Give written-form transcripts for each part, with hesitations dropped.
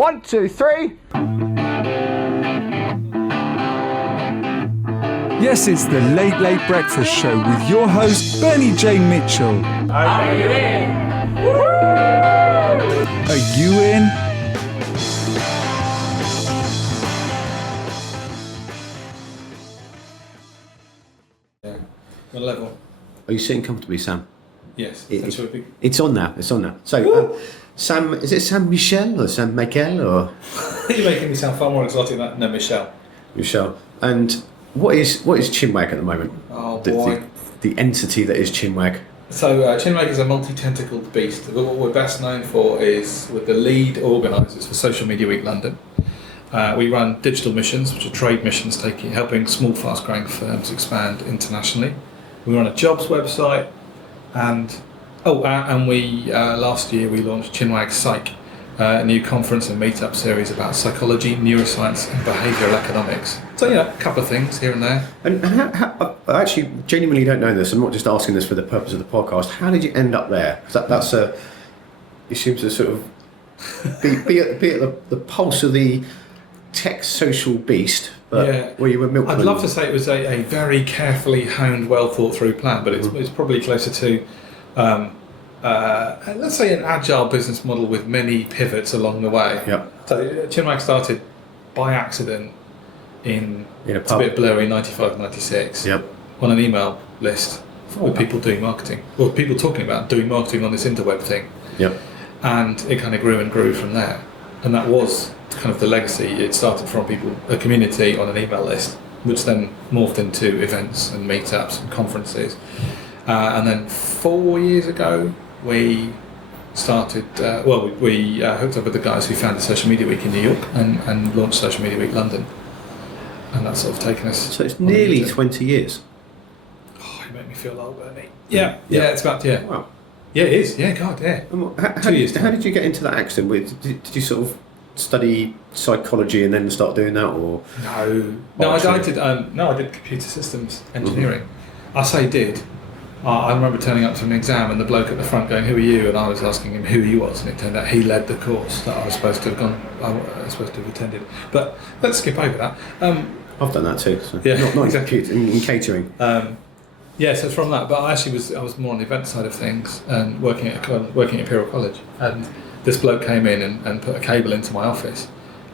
1, 2, 3. Yes, it's the Late Late Breakfast Show with your host, Bernie J. Mitchell. Are you in? Are you in? Yeah. What level? Are you sitting comfortably, Sam? Yes. It's on now. It's on now. So, Sam, is it Sam Michel or Sam Michel or You're making me sound far more exotic than no, Michel. Michel? And what is Chinwag at the moment? Oh boy. The entity that is Chinwag. So Chinwag is a multi-tentacled beast. What we're best known for is we're the lead organisers for Social Media Week London. We run digital missions, which are trade missions, helping small, fast-growing firms expand internationally. We run a jobs website, and we last year we launched Chinwag Psych, a new conference and meetup series about psychology, neuroscience, and behavioural economics. So a couple of things here and there. And how, I actually genuinely don't know this. I'm not just asking this for the purpose of the podcast. How did you end up there? Because you seem to sort of be at the pulse of the tech social beast. But where you were milkman. I'd love to say it was a very carefully honed, well thought through plan, but it's probably closer to let's say an agile business model with many pivots along the way. Yep. So Chinwag started by accident in it's a bit blurry, 95, 96, yep, on an email list with people doing marketing, or people talking about doing marketing on this interweb thing. Yep. And it kind of grew and grew from there. And that was kind of the legacy. It started from a community on an email list, which then morphed into events and meetups and conferences. And then 4 years ago, we started, we hooked up with the guys who founded Social Media Week in New York and launched Social Media Week London. And that's sort of taken us... So it's nearly 20 years. Oh, you make me feel old, Bernie. Yeah, it's about, Wow. Yeah, it is. Yeah, God, yeah. How did you get into that accident? Did you sort of study psychology and then start doing that, or...? No, I did computer systems engineering. I say did. I remember turning up to an exam and the bloke at the front going, "Who are you?" And I was asking him who he was, and it turned out he led the course that I was supposed to have attended. But let's skip over that. I've done that too. So Yeah, not exactly. in catering. So from that, but I was more on the event side of things and working at Imperial College. And this bloke came in and put a cable into my office,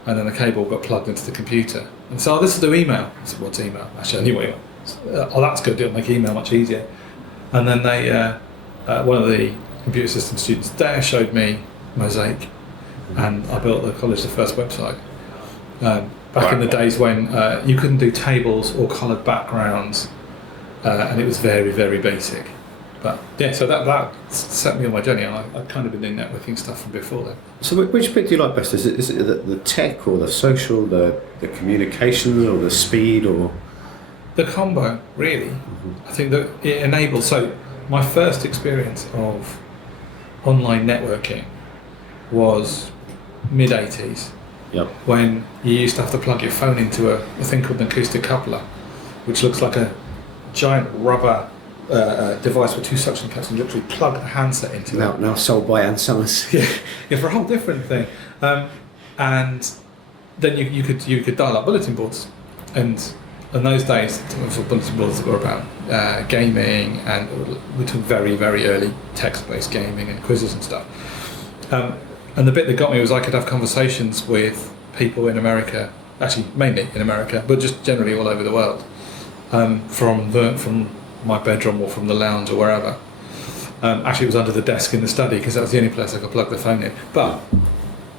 and then the cable got plugged into the computer. And so, this is the email. I said, "What's email?" Actually, I knew what email was. Oh, that's good. It'll make email much easier. And then they, one of the computer system students there showed me Mosaic, and I built the college the first website. Back in the days when you couldn't do tables or coloured backgrounds, and it was very, very basic. But so that set me on my journey. I'd kind of been doing networking stuff from before then. So which bit do you like best? Is it the tech or the social, the communications or the speed or...? The combo, really. I think that it enables... So my first experience of online networking was mid-80s. Yep. When you used to have to plug your phone into a thing called an acoustic coupler, which looks like a giant rubber device with two suction cups, and literally plug the handset into it. Now sold by Ann Summers. Yeah, for a whole different thing. And then you could dial up bulletin boards, and in those days bulletin boards were about gaming, and we took very, very early text-based gaming and quizzes and stuff. And the bit that got me was I could have conversations with people in America, actually mainly in America, but just generally all over the world, from my bedroom or from the lounge or wherever. Actually, it was under the desk in the study because that was the only place I could plug the phone in. But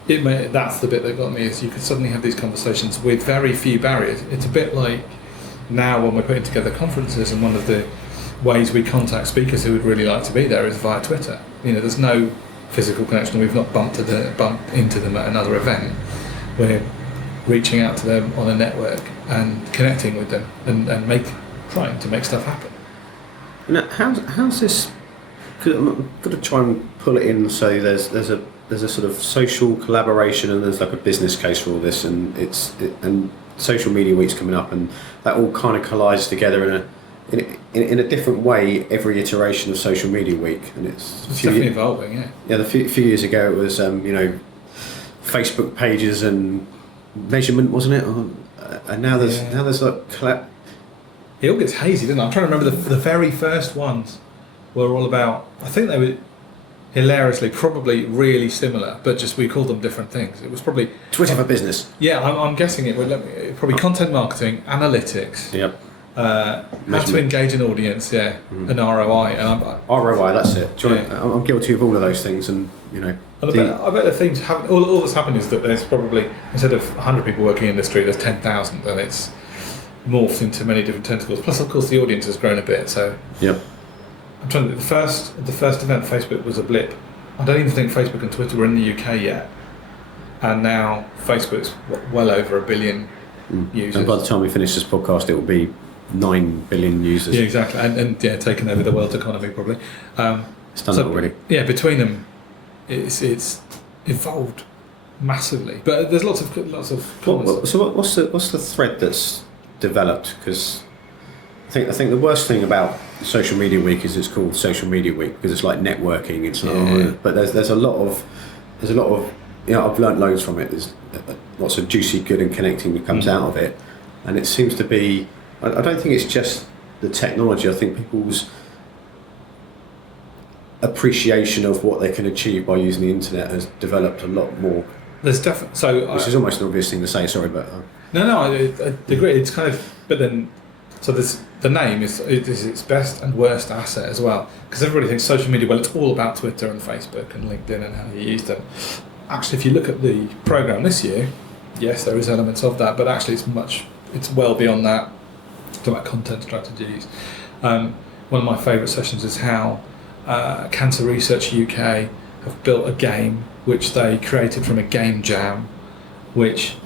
that's the bit that got me, is you could suddenly have these conversations with very few barriers. It's a bit like now when we're putting together conferences, and one of the ways we contact speakers who would really like to be there is via Twitter. There's no physical connection. We've not bumped into them at another event. We're reaching out to them on a network and connecting with them and trying to make stuff happen. Now, how's this? Cause I'm going to try and pull it in. So there's a sort of social collaboration, and there's like a business case for all this, and and Social Media Week's coming up, and that all kind of collides together in a different way every iteration of Social Media Week, and it's definitely evolving. Yeah. Yeah, a few years ago it was Facebook pages and measurement, wasn't it? And now there's like it all gets hazy, doesn't it? I'm trying to remember the very first ones were all about. I think they were hilariously probably really similar, but just we called them different things. It was probably Twitter for business. Yeah, I'm guessing it would probably content marketing, analytics. Yep. How to engage an audience, and ROI. And ROI, that's it. I'm guilty of all of those things, and I bet the things happen. All that's happened is that there's probably, instead of 100 people working in the industry, there's 10,000, and it's morphed into many different tentacles. Plus, of course, the audience has grown a bit. So yep. I'm trying to. The first event, Facebook was a blip. I don't even think Facebook and Twitter were in the UK yet, and now Facebook's well over 1 billion users. And by the time we finish this podcast, it will be 9 billion users. Yeah, exactly, and taking over the world's economy probably. It's done already. Yeah, between them, it's evolved massively. But there's lots of comments. So what's the thread that's developed? Because I think the worst thing about Social Media Week is it's called Social Media Week because it's like networking. It's not, but there's a lot of I've learnt loads from it. There's lots of juicy, good, and connecting that comes out of it, and it seems to be. I don't think it's just the technology. I think people's appreciation of what they can achieve by using the internet has developed a lot more. There's definitely which is almost an obvious thing to say. Sorry, but no, I agree. It's kind of, but then, so there's the name is its best and worst asset as well, because everybody thinks social media. Well, it's all about Twitter and Facebook and LinkedIn and how you use them. Actually, if you look at the program this year, yes, there is elements of that, but actually, it's well beyond that. Talk about content strategies. One of my favourite sessions is how Cancer Research UK have built a game which they created from a game jam, which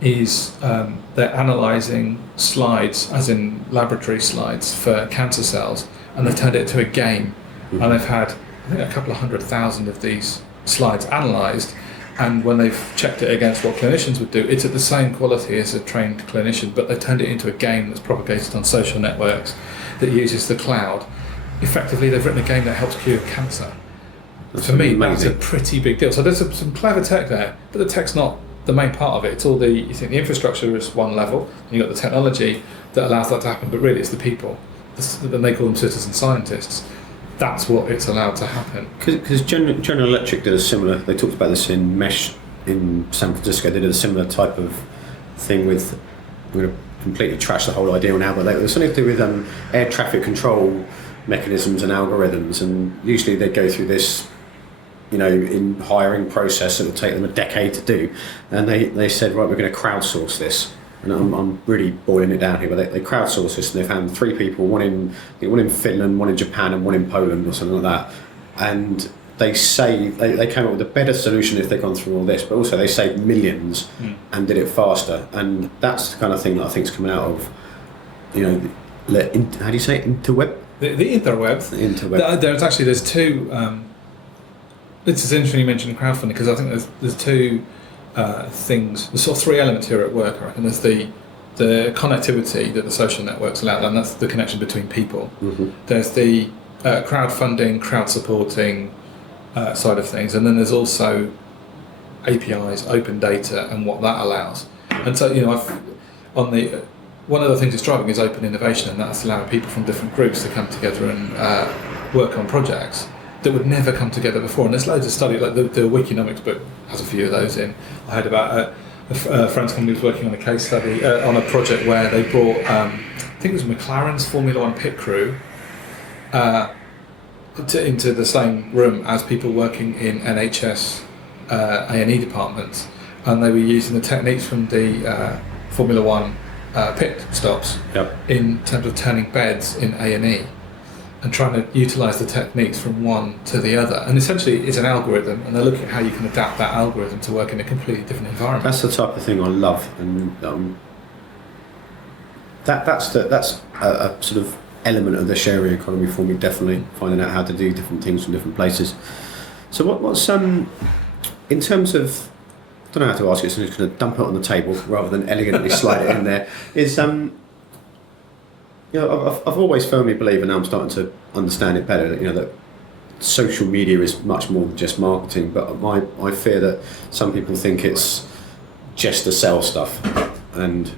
is they're analysing slides, as in laboratory slides for cancer cells, and they've turned it into a game. And they've had, I think, a couple of 100,000 of these slides analysed, and when they've checked it against what clinicians would do, it's at the same quality as a trained clinician, but they've turned it into a game that's propagated on social networks that uses the cloud. Effectively, they've written a game that helps cure cancer. For me, that's a pretty big deal. So there's some clever tech there, but the tech's not the main part of it. It's all you think the infrastructure is one level, and you've got the technology that allows that to happen, but really it's the people. And they call them citizen scientists. That's what it's allowed to happen. Because General Electric did a similar. They talked about this in Mesh in San Francisco. They did a similar type of thing with. I'm going to completely trash the whole idea now, but it was something to do with air traffic control mechanisms and algorithms. And usually they go through this, in hiring process that would take them a decade to do. And they said, right, we're going to crowdsource this. And I'm really boiling it down here, but they crowdsourced this, and they found 3 people, one in Finland, one in Japan, and one in Poland, or something like that. And they say they came up with a better solution if they'd gone through all this, but also they saved millions and did it faster. And that's the kind of thing that I think is coming out of, how do you say it, interweb? The interwebs. The interweb. There's two. It's interesting you mentioned crowdfunding, because I think there's two. Things. There's sort of 3 elements here at work, I reckon. There's the connectivity that the social networks allow, and that's the connection between people. There's the crowdfunding, crowd supporting side of things, and then there's also APIs, open data, and what that allows. And so, one of the things it's driving is open innovation, and that's allowing people from different groups to come together and work on projects that would never come together before. And there's loads of studies, like the Wikinomics book has a few of those in. I heard about a friend's company was working on a case study, on a project where they brought, I think it was McLaren's Formula One pit crew into the same room as people working in NHS A&E departments. And they were using the techniques from the Formula One pit stops in terms of turning beds in A&E. And trying to utilise the techniques from one to the other. And essentially it's an algorithm, and they're looking at how you can adapt that algorithm to work in a completely different environment. That's the type of thing I love, and that's a sort of element of the sharing economy for me, definitely, finding out how to do different things from different places. So what's in terms of, I don't know how to ask it, so I'm just going to dump it on the table rather than elegantly slide it in there, is I've always firmly believed, and now I'm starting to understand it better, that social media is much more than just marketing, but I fear that some people think it's just to sell stuff. And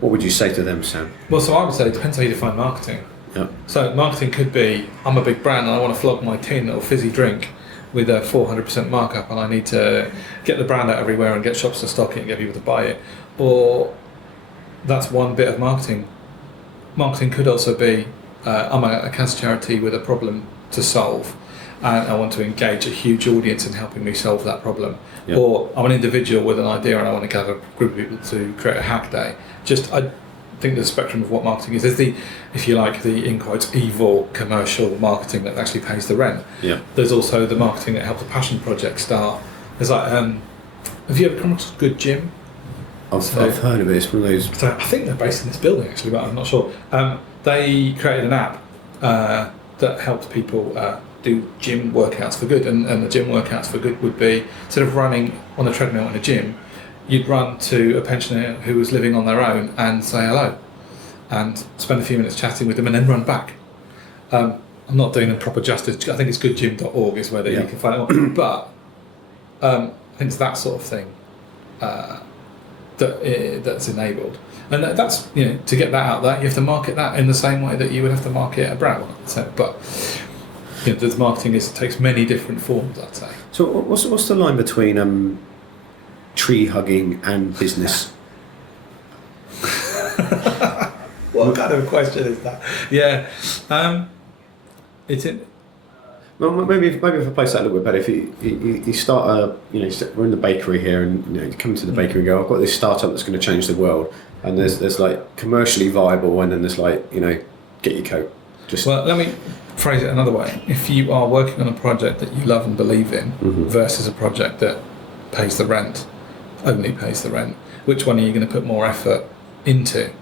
what would you say to them, Sam? Well, so I would say it depends how you define marketing. Yeah. So marketing could be, I'm a big brand and I want to flog my tin or fizzy drink with a 400% markup, and I need to get the brand out everywhere and get shops to stock it and get people to buy it. Or that's one bit of marketing. Marketing could also be, I'm a cancer charity with a problem to solve, and I want to engage a huge audience in helping me solve that problem. Yeah. Or I'm an individual with an idea and I want to gather a group of people to create a hack day. I think the spectrum of what marketing is. There's the, if you like, the in quotes evil commercial marketing that actually pays the rent. Yeah. There's also the marketing that helps a passion project start. There's like, have you ever come across Good Gym? I've heard of it. It's one of those. So I think they're based in this building actually, but I'm not sure. They created an app that helps people do gym workouts for good, and the gym workouts for good would be, instead of running on a treadmill in a gym, you'd run to a pensioner who was living on their own and say hello and spend a few minutes chatting with them and then run back. I'm not doing them proper justice. I think it's goodgym.org is where you can find it more. But I think it's that sort of thing that's enabled. And that's, to get that out there, you have to market that in the same way that you would have to market a brand. But the marketing takes many different forms, I'd say. So what's the line between tree hugging and business? What kind of a question is that? Yeah, it's in. Well, maybe if I place that a little bit better, if you start we're in the bakery here, and you come to the bakery and go, I've got this startup that's going to change the world, and there's like commercially viable, and then there's like, get your coat. Well, let me phrase it another way. If you are working on a project that you love and believe in, versus a project that pays the rent, only pays the rent, which one are you going to put more effort into?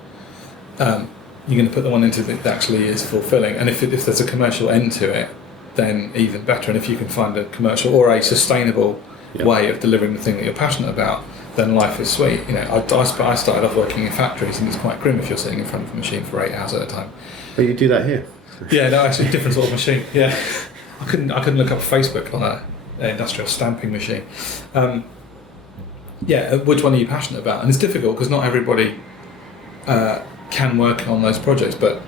You're going to put the one into that actually is fulfilling, and if there's a commercial end to it, then even better. And if you can find a commercial or a sustainable way of delivering the thing that you're passionate about, then life is sweet. I started off working in factories, and it's quite grim if you're sitting in front of a machine for 8 hours at a time. But you do that here? Yeah, no, actually, different sort of machine. Yeah, I couldn't look up Facebook on an industrial stamping machine. Which one are you passionate about? And it's difficult because not everybody can work on those projects, but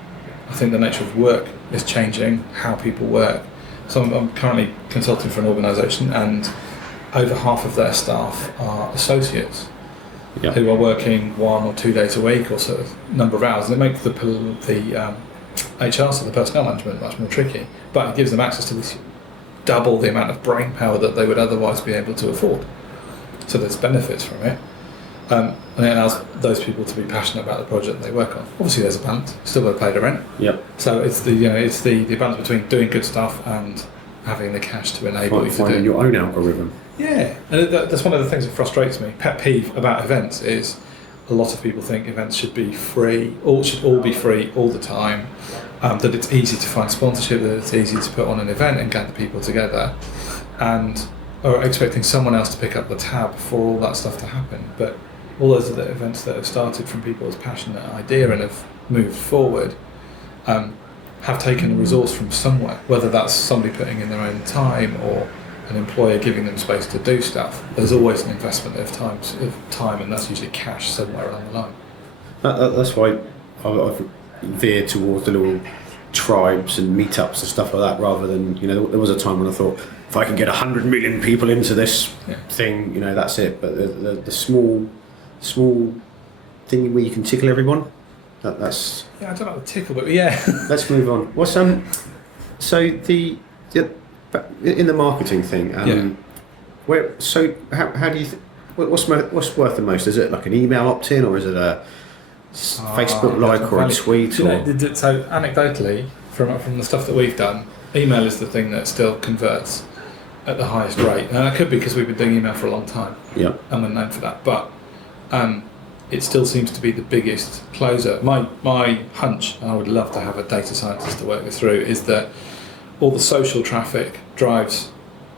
I think the nature of work is changing how people work. So I'm currently consulting for an organisation, and over half of their staff are associates who are working 1 or 2 days a week or sort of number of hours. And it makes the HR, so the personnel management, much more tricky, but it gives them access to this double the amount of brain power that they would otherwise be able to afford. So there's benefits from it. And it allows those people to be passionate about the project they work on. Obviously, there's a balance. Still got to pay the rent. Yep. So it's the balance between doing good stuff and having the cash to enable you to finding do your own algorithm. Yeah, and that's one of the things that frustrates me. Pet peeve about events is a lot of people think events should be free, should all be free all the time. That it's easy to find sponsorship, that it's easy to put on an event and gather people together, and are expecting someone else to pick up the tab for all that stuff to happen. But all those other events that have started from people's passionate idea and have moved forward have taken a resource from somewhere, whether that's somebody putting in their own time or an employer giving them space to do stuff. There's always an investment of time, and that's usually cash somewhere along the line. That's why I've veered towards the little tribes and meetups and stuff like that, rather than, there was a time when I thought, if I can get 100 million people into this thing, that's it. But the small thing where you can tickle everyone, that's... Yeah, I don't know the tickle, but yeah. Let's move on. What's so the in the marketing thing, how do you what's worth the most? Is it like an email opt-in, or is it a Facebook like or a tweet? So anecdotally, from the stuff that we've done, email is the thing that still converts at the highest rate. And that could be because we've been doing email for a long time, and we're known for that. But it still seems to be the biggest closer. My hunch, and I would love to have a data scientist to work this through, is that all the social traffic drives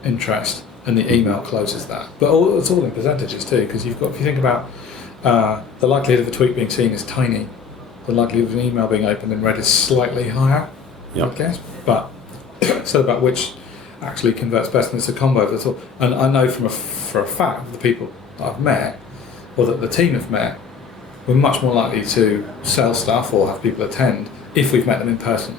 interest, and the email closes that. But it's all in percentages too, because if you think about the likelihood of a tweet being seen is tiny. The likelihood of an email being opened and read is slightly higher, I guess. But so about which actually converts best, and it's a combo of the sort. And I know for a fact the people that I've met, or that the team have met, we're much more likely to sell stuff or have people attend if we've met them in person.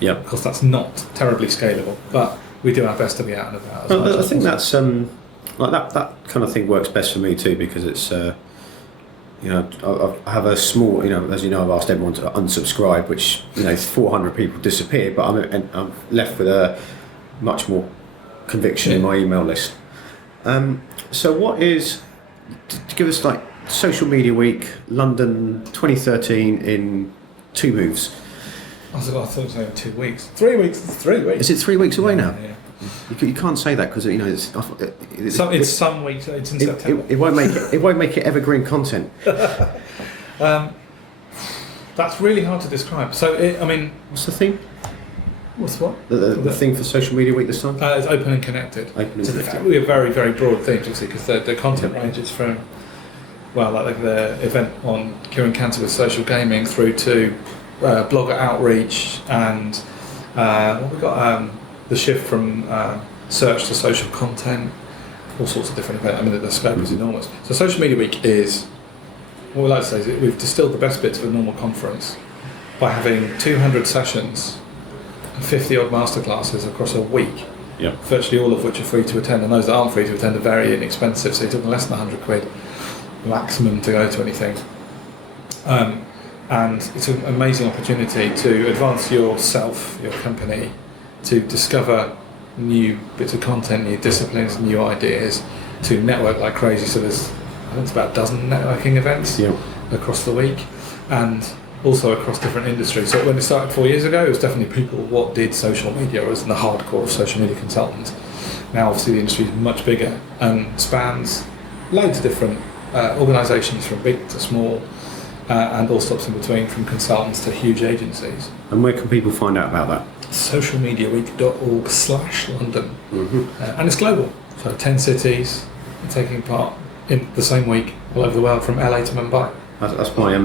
Yeah. Because that's not terribly scalable, but we do our best to be out and about. I think that's like that kind of thing works best for me too, because it's I have a small, as you know, I've asked everyone to unsubscribe, which 400 people disappeared, but I'm left with a much more conviction in my email list. So what is, to give us like Social Media Week London 2013 in 2 moves? I thought it was only 2 weeks. 3 weeks. It's 3 weeks. Is it 3 weeks away now? Yeah. You can't say that because It's some weeks. It's in September. It won't make it evergreen content. That's really hard to describe. So What's the theme? what's what? The thing for Social Media Week this time? It's open and connected. Open and connected. We have very, very broad themes, obviously, because the content ranges from, like the event on curing cancer with social gaming through to blogger outreach and what we got, the shift from search to social content, all sorts of different events. The scope is enormous. So Social Media Week is, what we like to say is that we've distilled the best bits of a normal conference by having 200 sessions, 50 odd masterclasses across a week, virtually all of which are free to attend, and those that aren't free to attend are very inexpensive, so you're talking less than 100 quid maximum to go to anything. And it's an amazing opportunity to advance yourself, your company, to discover new bits of content, new disciplines, new ideas, to network like crazy. So there's, I think it's about a dozen networking events across the week, and also across different industries. So when it started 4 years ago, it was definitely people what did social media, as in the hardcore of social media consultants. Now obviously the industry is much bigger and spans loads of different organisations from big to small, and all stops in between, from consultants to huge agencies. And where can people find out about that? socialmediaweek.org/London. And it's global, so 10 cities taking part in the same week all over the world, from LA to Mumbai. That's why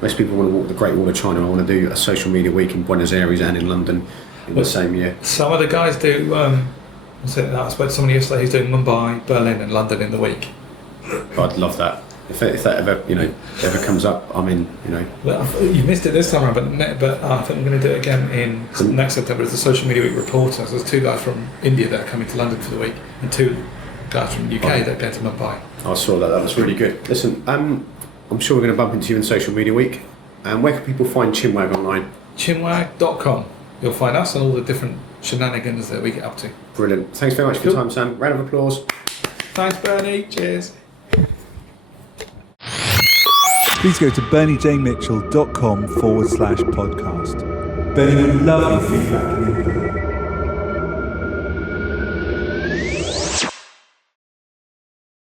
most people want to walk the Great Wall of China. I want to do a Social Media Week in Buenos Aires and in London in the same year. Some of the guys do, I spoke to somebody yesterday who's doing Mumbai, Berlin and London in the week. I'd love that. If that ever comes up, I'm in. Well, you missed it this time around, but I think I'm going to do it again in next September as the Social Media Week reporter. So there's 2 guys from India that are coming to London for the week, and 2 guys from the UK that are going to Mumbai. I saw that. That was really good. Listen, I'm sure we're going to bump into you in Social Media Week. And where can people find Chinwag online? Chinwag.com. You'll find us and all the different shenanigans that we get up to. Brilliant. Thanks very much for your time, Sam. Round of applause. Thanks, Bernie. Cheers. Please go to berniejmitchell.com/podcast. Bernie would love your feedback and input.